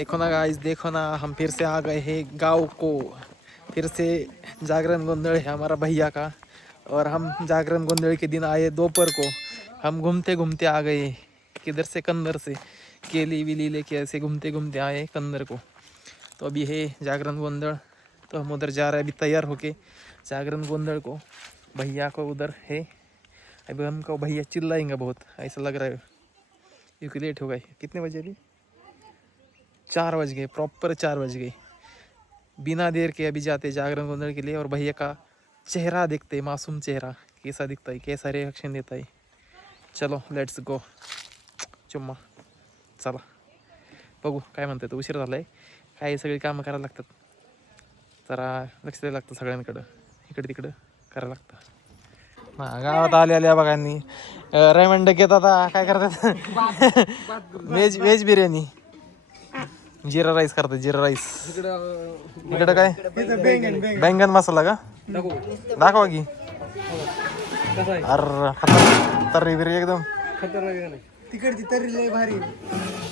देखो ना गाइस, देखो ना, हम फिर से आ गए हैं गाँव को। फिर से जागरण गोंदल है हमारा भैया का, और हम जागरण गोंदल के दिन आए दोपहर को। हम घूमते घूमते आ गए किधर से, कंदर से केली विली लेके ऐसे घूमते घूमते आए कंदर को। तो अभी है जागरण गोंदल, तो हम उधर जा रहे हैं अभी तैयार होके जागरण गोंदल को। भैया को उधर है, अभी हमको भैया चिल्लाएंगे बहुत, ऐसा लग रहा है क्योंकि लेट हो गए। कितने बजे अभी? 4 बज गए, प्रॉपर 4 बज गए। बिना देर के अभी जाते जागरण गोंदल के लिए, और भैया का चेहरा देखते, मासूम चेहरा कैसा दिखता है, कैसा रिएक्शन देता है। चलो लेट्स गो, चुम्मा चला बघू काय म्हणते. तो उशीर झालाय, काय सगळी कामं करायला लागतात, जरा लक्ष द्यायला लागतं सगळ्यांकडं, इकडे तिकडं करायला लागतं. गावात आल्या बघांनी रेमंड घेत आता काय करतात व्हेज व्हेज बिर्याणी, जिरा राईस करतात, जिरा राईस. इकडं काय बैंगन मसाला का दाखवा की. अरे तर्री बिर्री एकदम तिकडची तरी लय भारी.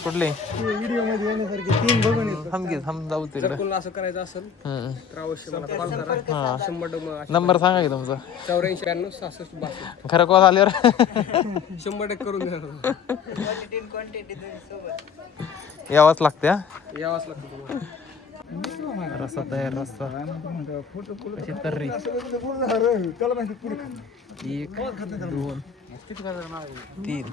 कुठली व्हिडिओ मध्ये येण्यासारखे 3 बघून येतो. हम जाऊ तिकडे. जर असं करायचं असेल तर अवश्य मला कॉल करा. 100% नंबर सांगा की तुमचा. 84 खरं कॉल आल्यावर 100% करून देणार. यावंच लागते. यावंच लागतं तुम्हाला. रस्सा तयार, रस्सा कशी तर्री. त्याला माहिती पुढे 1 2 3.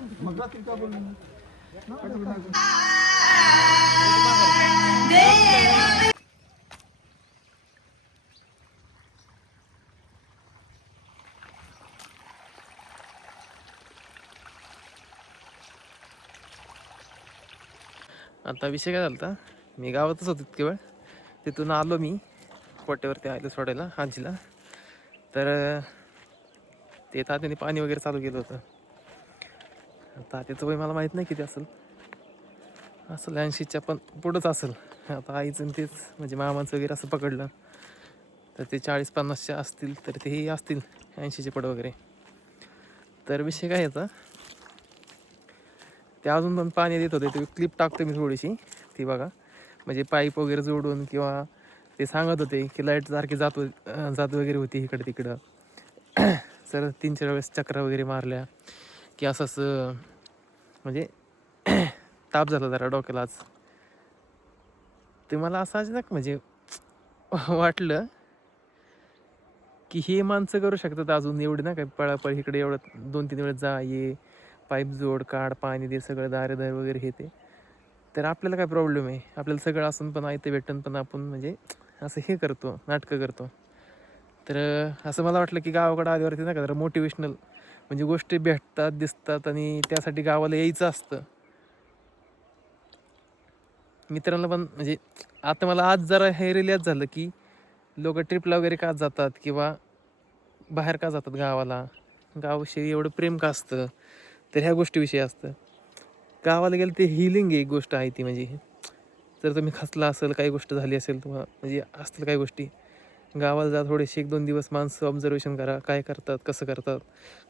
आता विषय काय झाला, मी गावातच होतो इतके वेळ. तिथून आलो मी कोट्यावरती आलो सोडायला आजीला. तर ते तात्याने पाणी वगैरे चालू केलं होतं. तात्याचं वय मला माहीत नाही किती असेल, 80च्या पण पुढंच असेल. आता आईचं तेच म्हणजे मामाचं वगैरे असं पकडलं तर ते 40-50 असतील, तर तेही असतील 80चे पुढं वगैरे. तर विषय काय याचा, ते अजून पण पाणी देत होते. ते क्लिप टाकतो मी थोडीशी, ती बघा. म्हणजे पाईप वगैरे जोडून, किंवा ते सांगत होते की लाईट सारखी जात वगैरे होती इकडं तिकडं. सर 3-4 वेळेस चक्रा वगैरे मारल्या की असंच म्हणजे ताप झाला जरा डोक्याला आज. ते मला असं अचानक म्हणजे वाटलं की हे माणसं करू शकतात अजून एवढे ना काय पळापळ इकडे, एवढं 2-3 वेळेस जा ये, पाईप जोड, काढ, पाणी दे, सगळं दारे वगैरे हे ते. तर आपल्याला काय प्रॉब्लेम आहे, आपल्याला सगळं असून पण ऐकतं भेटून पण आपण म्हणजे असं हे करतो, नाटकं करतो. तर असं मला वाटलं की गावाकडं आल्यावरती नाही का जरा मोटिवेशनल म्हणजे गोष्टी भेटतात, दिसतात, आणि त्यासाठी गावाला यायचं असतं. मित्रांना पण म्हणजे आता मला आज जरा हे रिलॅक्स झालं की लोक ट्रिपला वगैरे का जातात, किंवा बाहेर का जातात गावाला, गावाविषयी एवढं प्रेम का असतं. तर ह्या गोष्टीविषयी असतं. गावाला गेलं ते हिलिंग एक गोष्ट आहे ती. म्हणजे जर तुम्ही खचला असेल, काही गोष्ट झाली असेल तुम्हाला, म्हणजे असतील काही गोष्टी, गावाला जा, थोडेसे 1-2 दिवस माणसं ऑब्झर्वेशन करा, काय करतात,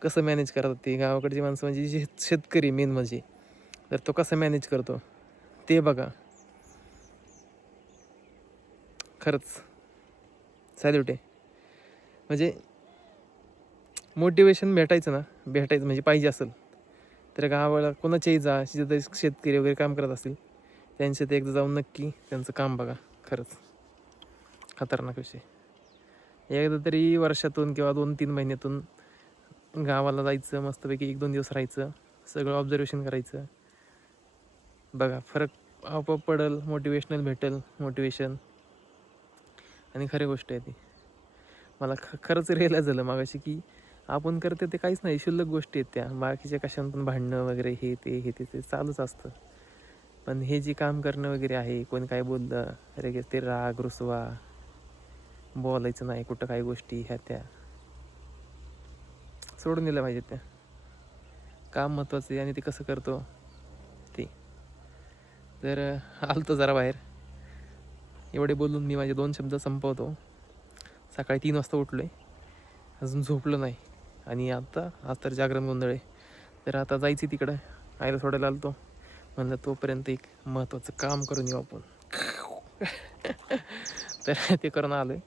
कसं मॅनेज करतात. ते गावाकडची माणसं म्हणजे जे शेतकरी मेन म्हणजे, तर तो कसं मॅनेज करतो ते बघा. खरंच सॅल्यूट आहे. म्हणजे मोटिवेशन भेटायचं म्हणजे पाहिजे असेल तर गावाला कोणाच्याही जा, जिथं शेतकरी वगैरे काम करत असतील त्यांच्यात एकदा जाऊन नक्की त्यांचं काम बघा. खरंच खतरनाक विषय. एकदा तरी वर्षातून किंवा 2-3 महिन्यातून गावाला जायचं, मस्तपैकी 1-2 दिवस राहायचं, सगळं ऑब्झर्वेशन करायचं. बघा फरक आपोआप पडेल, मोटिवेशनल भेटेल, मोटिवेशन. आणि खरी गोष्ट आहे ती. मला खरंच रिअलाईज झालं मागाशी की आपण करते ते काहीच नाही, क्षुल्लक गोष्टी आहेत त्या. बाकीच्या कशानं पण भांडणं वगैरे हे ते चालूच असतं. पण हे जे काम करणं वगैरे आहे, कोणी काय बोललं अरे ते राग रुसवा, बोलायचं नाही कुठं, काही गोष्टी ह्या त्या सोडून दिल्या पाहिजेत. त्या काम महत्त्वाचं आहे आणि ते कसं करतो ते. तर आलतो जरा बाहेर. एवढे बोलून मी माझे 2 शब्द संपवतो. सकाळी 3 वाजता उठलो आहे, अजून झोपलो नाही. आणि आज तर जागरण गोंधळ आहे, तर आता जायचं तिकडं. आईला सोडायला आलो तो, म्हणलं तोपर्यंत एक महत्त्वाचं काम करून येऊ आपण. तर ते करून आलोय.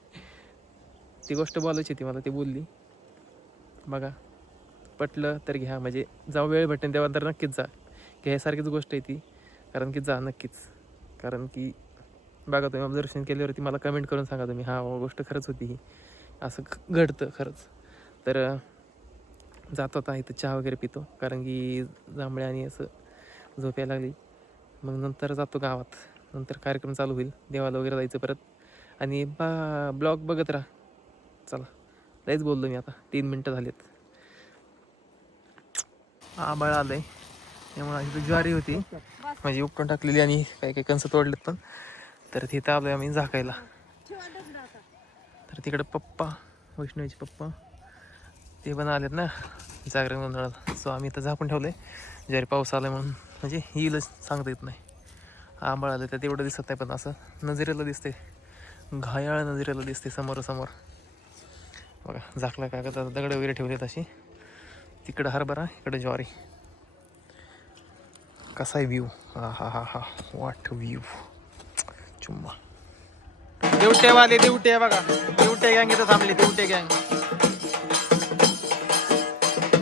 ती गोष्ट बोलायची होती मला, ती बोलली. बघा पटलं तर घ्या, म्हणजे जेव्हा वेळ भेटेल तेव्हा तर नक्कीच जा. घ्यायसारखीच गोष्ट आहे ती, कारण की जा नक्कीच. कारण की बघा तुम्ही ऑब्झर्वेशन केल्यावरती मला कमेंट करून सांगा तुम्ही, हा गोष्ट खरंच होती ही, असं घडतं खरंच. तर जातो आता इथं चहा वगैरे पितो, कारण की जांभळे आणि असं झोप यायला लागली. मग नंतर जातो गावात, नंतर कार्यक्रम चालू होईल, देवाला वगैरे जायचं परत. आणि ब्लॉग बघत राहा. चला लयच बोललो मी आता, 3 मिनटं झालेत. आंबाळ आलंय त्यामुळे इथं ज्वारी होती म्हणजे उपटून टाकलेली आणि काही काही कणसं तोडलेत पण. तर तिथं आलोय आम्ही झाकायला. तर तिकडे पप्पा, वैष्णवीचे पप्पा ते पण आलेत ना जागरण गोंधळाला. सो आम्ही इथं झाकून ठेवलंय ज्वारी, पाऊस आलाय म्हणून, म्हणजे येईलच सांगता येत नाही. आंबाळ आलं तर तेवढं दिसत नाही, पण असं नजरेला दिसते, घायाळ नजरेला दिसते समोरासमोर. बघा झाकला काय का दगड वगैरे ठेवलेत अशी. तिकडं हरभरा, इकडं ज्वारी. कसा आहे व्ह्यू, हा हा हा हा, वाट व्ह्यू. चुम्मा देवटेवाले, देवटे बघा, देवटे गँग इथं थांबले. देवटे गँग,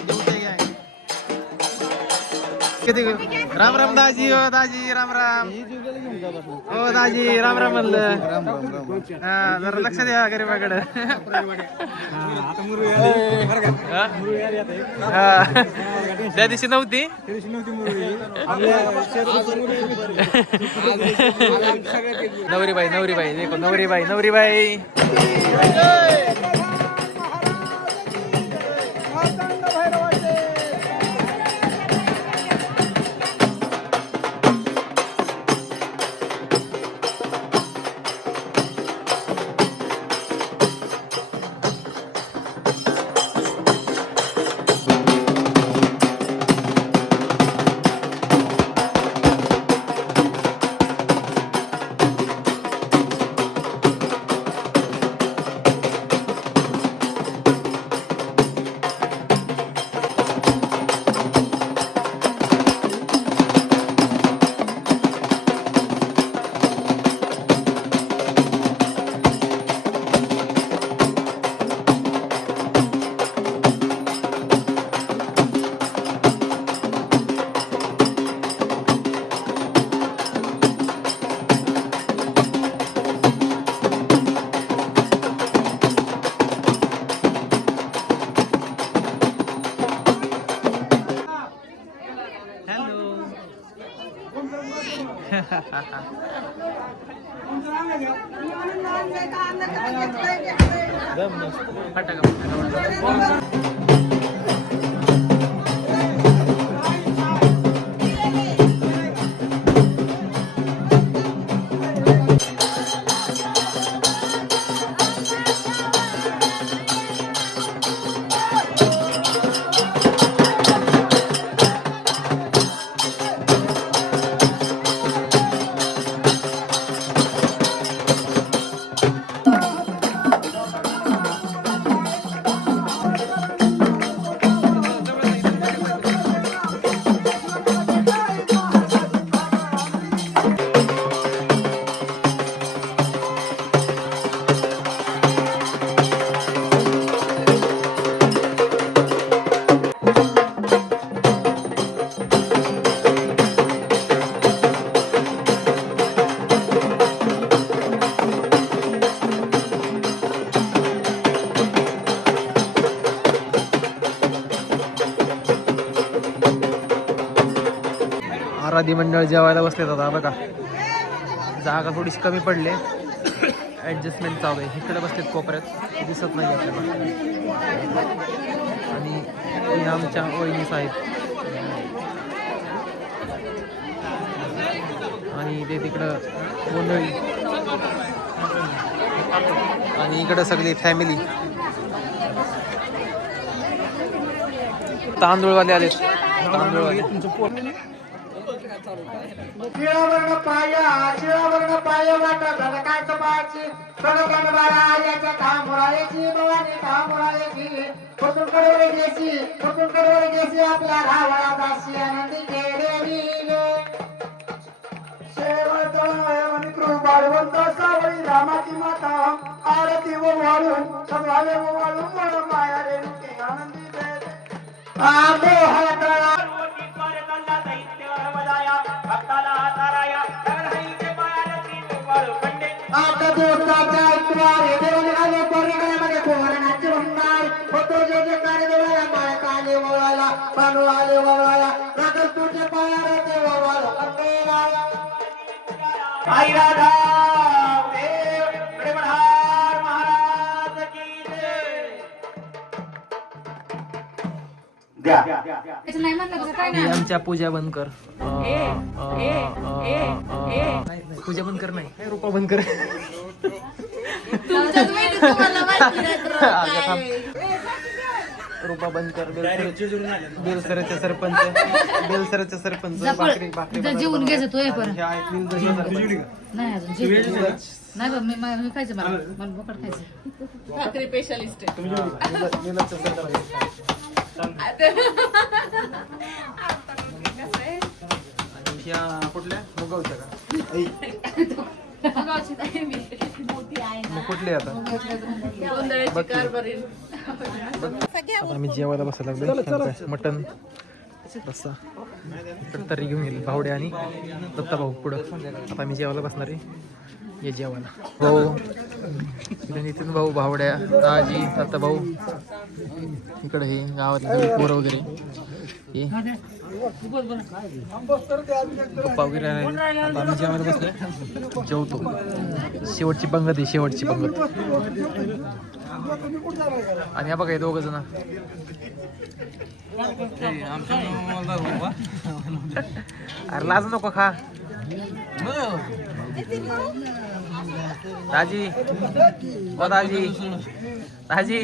देवटे गँग. किती राम राम दाजी, हो दाजी राम राम. हो दाजी राम राम म्हणलं. हा जरा लक्ष द्या गरीबाकडे. हा त्या दिवशी नव्हती. नवरीबाई, नवरीबाई देखो, नवरीबाई, नवरीबाई. आराधी मंडळ जेवायला बसलेत आता. बघा जागा थोडीशी कमी पडली, ॲडजस्टमेंट चालू आहे. इकडे बसलेत कोपऱ्यात, दिसत नाही आपल्याला. आणि हे आमच्या वहिनीच आहेत, आणि ते तिकडं गोंधळी, आणि इकडं सगळी फॅमिली. तांदूळवाले आलेत, तांदूळवाले. शिळावर्ण पाय वाटा धडकायचं बाची कडकण बाळा याच्या थांबुराळेची भवानी थांबुराळेची कुठून कडवर गेसी आपल्या रावळा दासी आनंदी गेलेली शेवटचा कृपाळवंत रामाची माता आरती वाळून सगळे वाळून मन माया रेणुके आनंदी दे आंबो हातळा आता दोस्ताच्या द्वारे देवाने आले परिणामामध्ये कोहरणाचे भंगार होतो जे जे कार्य देवाला माळका आले वळाला पांडू आले वळाला रागल तुझे पायार ते वळाला अंगेराला आई राधा देव प्रेमधार महाराज की जय द्या नाही म्हणलं काय ही आमच्या पूजा बंद कर नाही, पूजा बंद कर नाही काय रूपा बंद कर रूपा बंद कर बेलसराचे सरपंच भाकरी जेवून घ्यायचं तो पण हे आहेत विलजचे सरपंच. नाही अजून जेवण नाही बा मी खायचं मला बोकड खायचं भाकरी स्पेशलिस्ट विलजचे सरपंच. आणि ह्या कुठल्या मुगावच्या का मग कुठले आता आता आम्ही जेवायला बसायला लागलो मटन रस्सा तरी घेऊन गेले भावड्या आणि दत्ता भाऊ पुढं आता आम्ही जेवायला बसणार आहे ये जेवायला भाऊ नितीन भाऊ भावड्या दाजी दत्ता भाऊ इकडे हे गावातले पोरं वगैरे हे गप्पा वगैरे आता आम्ही जेवायला बसलोय जेवतो शेवटची पंगत आहे शेवटची पंगत आणि हा बघा हे दोघं जण अरे लाज नको खा दाजी ओ दाजी दाजी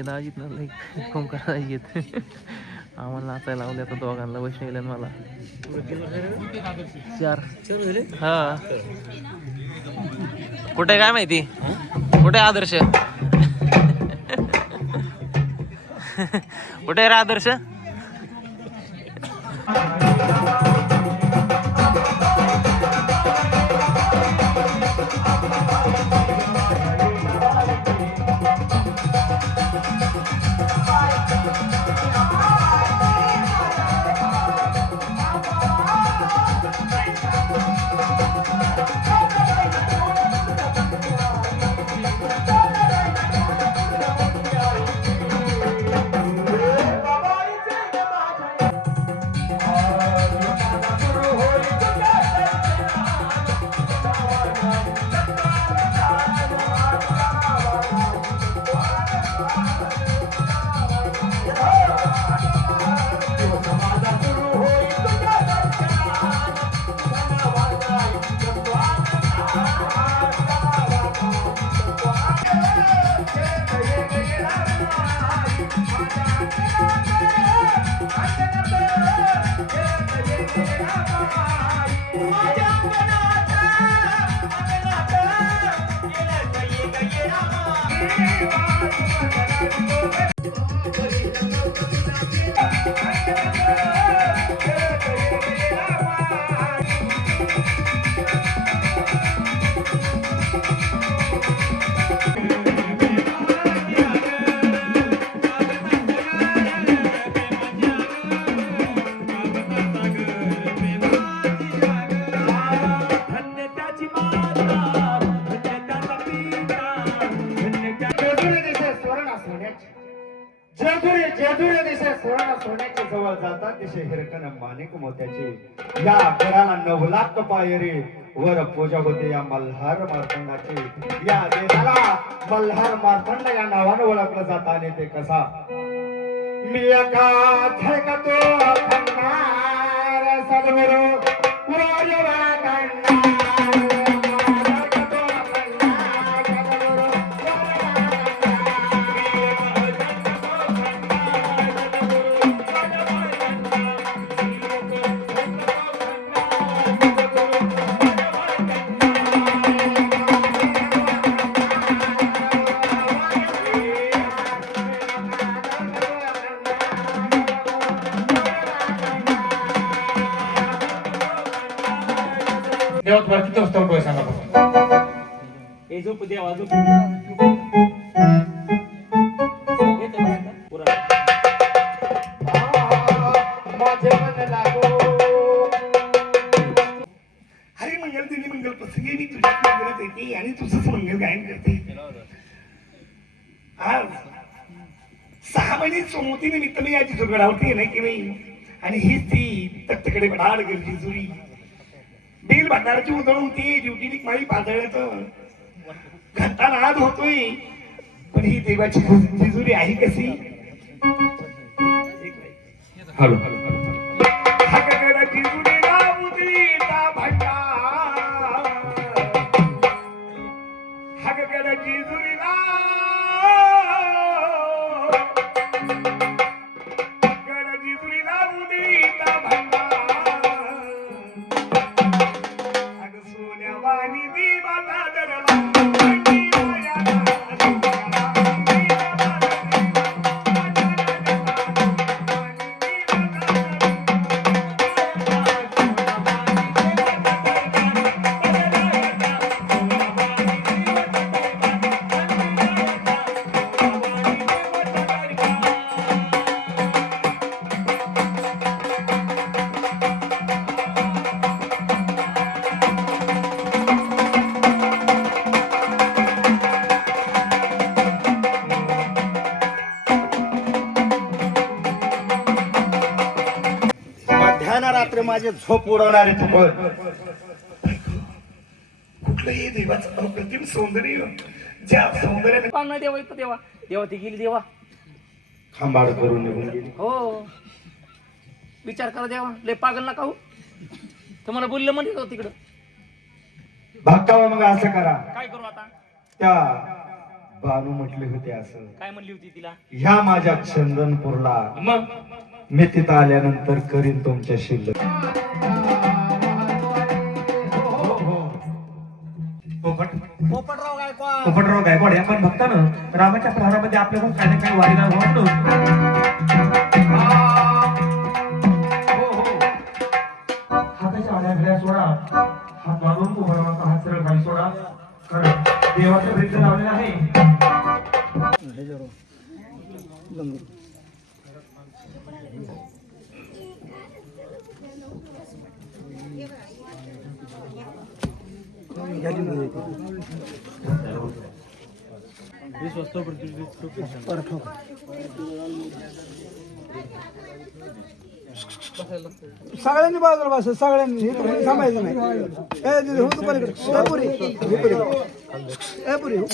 हे दाजीत ना लई ओंकार दाजीत आम्हाला नाचायला लावले आता दोघांना वैष्णवीला मला 4 हा कुठे काय माहिती कुठे आदर्श कुठे रे आदर्श सोन्याच्या जवळ जातात दिशे हिरकन माणिक मोत्याचे या घराला 9 लाख पायरे वर पूजा होते या मल्हार मार्तंडाची या देशाला मल्हार मार्तंड या नावाने ओळखलं जात आणि ते कसा मी एका धडकतो खंडार सद्गुरु देवा तुम्हाला किती वाजता उठवाय सांगा बघा. हे झोप देवा झोप हरी मंगल दिनी मंगल प्रसंगी मी तुझ्या मंगलात येते आणि तुझंच मंगल गायन करते. आज 6 महिने सोमवती निमित्त मी याची जुगडावरती नाही की नाही आणि हीच ती तख्तकडे बडाड गरजी जुरी बिल भंडाराची उधळून ती ड्युटी माळी पातळ्याचं घंटा नाद होतोय पण ही देवाची जिजुरी आहे कशी हॅलो हकगड जिजुरी उदरीचा भंडार हकगड जिजुरी गड जिजुरी उदरीचा भंडार सोन्यावानी दिवाला दरला रात्र माझे झोप उडवणारे तुकोळ कुठलंही देवाचं अप्रतिम सौंदर्य ज्या सौंदर्याने पाहुणा देवा येतो देवा देवा ती गेली देवा खांबाड करून निघून गेली. हो विचार करा देवा लय पागल नका हो तुम्हाला बोललं म्हणत होतं तिकडं भागतावा मग असं करा काय करू आता त्या बानू म्हटले होते असं. काय म्हणली होती तिला? ह्या माझ्या चंदनपूरला मग मी तिथं आल्यानंतर करीन तुमच्या शिल्लक. पोपटराव गायकवाड पोपटराव गायकवाड या पण भक्तानं रामाच्या प्रहारामध्ये आपल्याकडून काही ना काही वारीला म्हणून हाताच्या आड्या घड्या सोडा, हात मारून उभारण्याचा हात सरळ खाली सोडा, कारण देवाचं वृत्त लावलेलं आहे. सगळ्यांनी बाजूला बस, सगळ्यांनी हे पुढे थांबायचं नाही. ए दीदी, हो तू पलीकडे. ए पुरी, हे पुरी. ए पुरी, हो.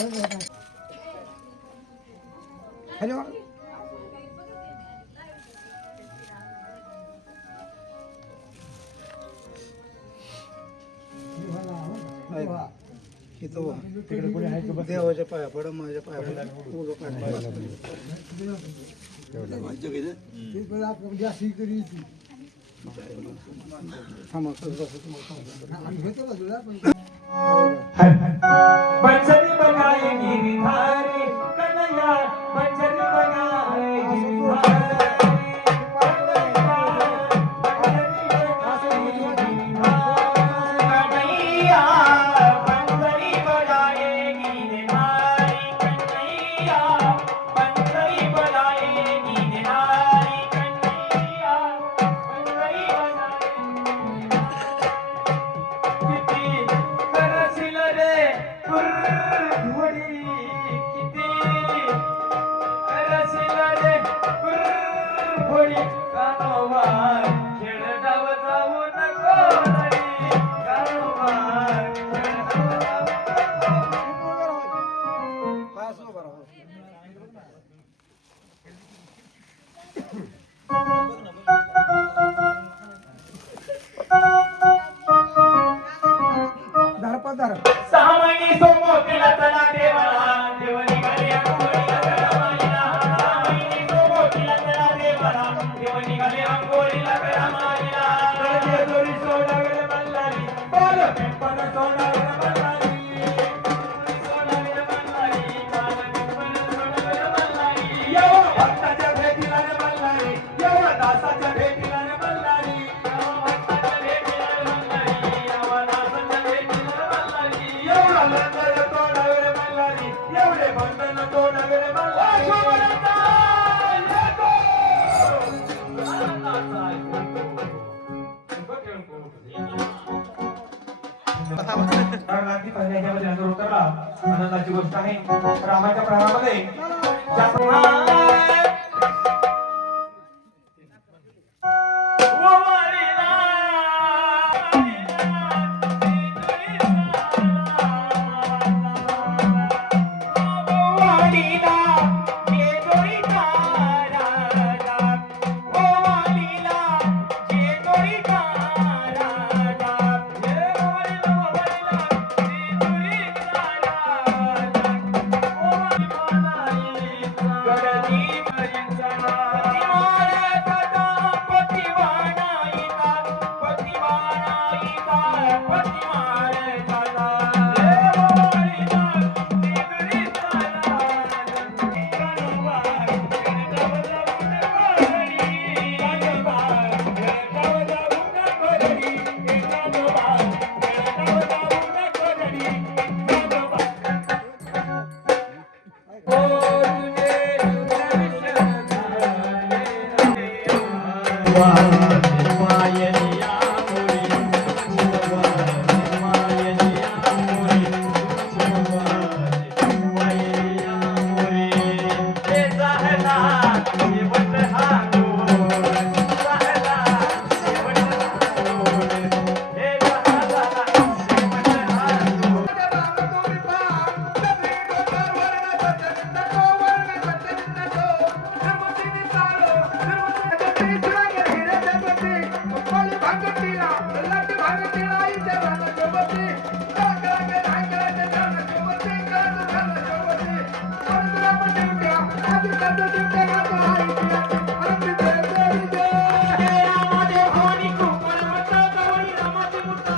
खाली वाढ. इथं वा. तिकडे कोणी आहे का बघ. देवाच्या पाया पड, माझ्या पाया पड. बंजरी बनाए गिरधारी कन्हैया, बंजरी बनाए गिरधारी कन्हैया, बंजरी बनाए गिरधारी कन्हैया, बंजरी बनाए गिरधारी कन्हैया, बंजरी किती करशील रे कुरघोडी, किती करशील रे कुरघोडी, कानोबा खेळ डाव जाऊ नको रे, कानोबा खेळ डाव जाऊ धारपाधार. सहा महिने सोमोतीला चला देवाला, देव निघाले अंघोळीला चला माईला. सहा महिने सोमोतीला चला देवाला, देव निघाले अंघोळीला चला माईला. गळ्याची दोरी सोडावेल मल्हारी, बोल पिंपळ सोडावेल मल्हारी, सोडावेल मल्हारी, कान पिंपळ सोडावेल मल्हारी. येवा भक्ताच्या भेटीला रे मल्हारी, येवा दासाच्या भेटीला रे मल्हारी, येवा भक्ताच्या भेटीला रे मल्हारी, येवा दासाच्या भेटीला रे मल्हारी. एवढा लंगर तोडावे रे मल्हारी, एवढे बंधन तोडावे रे मल्हारी. शोभनाचा येतो, शोभनाचा कारण अगदी पहिल्या ह्याच्यामध्ये अंतर उतरला. आनंदाची गोष्ट आहे. रामाच्या प्रहारामध्ये रामादेव भवानी कृपण मत गवळी रामाचे मूर्त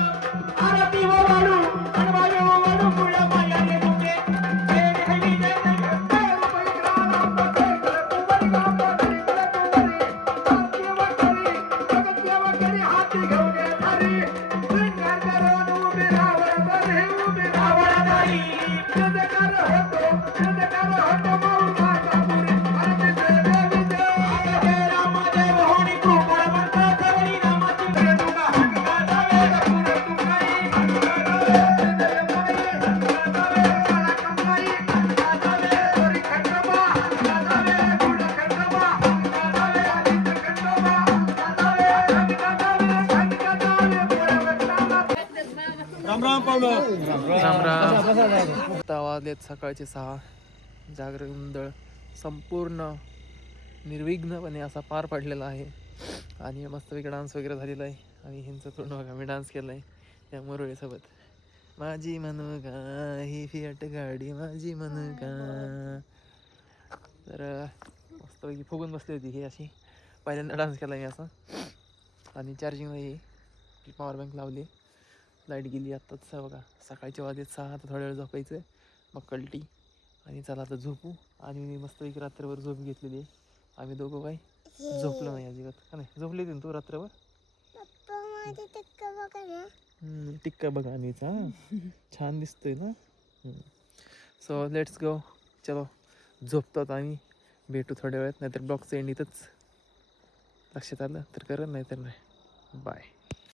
आरती व वाळू अनवाळे व वाळू फुल मायाने मुके जय हरी जय रामादेव भवानी कृपण मत गवळी रामाचे राम राम. आता वाजलेत सकाळचे 6. जागरण गोंधळ संपूर्ण निर्विघ्नपणे असा पार पडलेला आहे आणि मस्तपैकी डान्स वगैरे झालेला आहे. आणि ह्यांचं थोडं बघा मी डान्स केला आहे त्या मुरळीसोबत. माझी मनोगा ही फियाट गाडी माझी मनोगा. तर मस्तपैकी फुगून बसली होती ही अशी. पहिल्यांदा डान्स केला मी असा. आणि चार्जिंगला ही पॉवर बँक लावली. लाईट गेली आत्ताच बघा. सकाळच्या वाजेत 6. आता थोड्या वेळ झोपायचं मग कल्टी. आणि चला आता झोपू. आणि मी मस्तपैकी रात्रभर झोप घेतलेली आहे. आम्ही दोघं काय झोपलो नाही अजिबात का नाही. झोपली होती तू रात्रभर. टिक्का बघा आणीचा छान दिसतोय ना. So let's go. चलो झोपतात आम्ही. भेटू थोड्या वेळात. नाहीतर ब्लॉगचं एंड इथंच लक्षात आलं तर करा नाहीतर नाही. बाय.